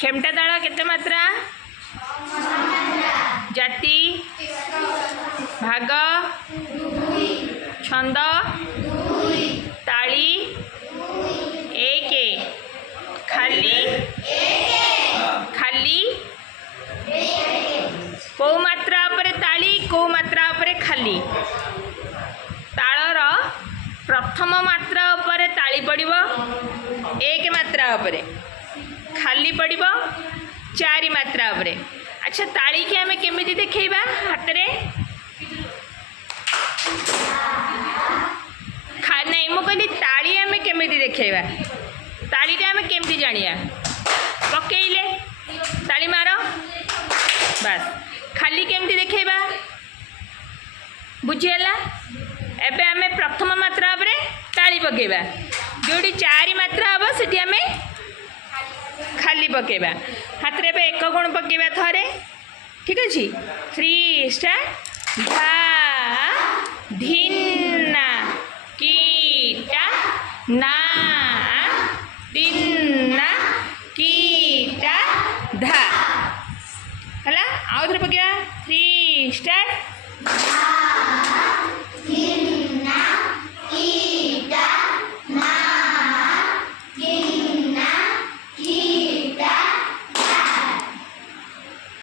खेमटा ताल केते मात्रा जाति भाग छंद ताली एक खाली खाली को मात्रा पर ताली को मात्रा पर खाली तालर प्रथम मात्रा पर ताली पड़िबो एक मात्रा पर खाली पड़िबो चारि मात्रा पर। अच्छा ताली के हमें केमिति देखैबा हाथ रे नहीं मु कहली ताली हमें केमिति देखैबा तालीटा हमें केमिति जानिया पकेइले ताली मार बस खाली केमिति देखैबा बुझीगला। एबे हमें प्रथम मात्रा पर ताली पकेबा जोड़ी चारि मात्रा हम सेठी हमें खाली पकेबा हाथ रे एक गुण पकेबा थरे ठीक अच्छे 3 स्टार्ट धा धिन्ना कीटा ना दिन्ना कीटा धा हला आउ थरे पकेबा 3 स्टार्ट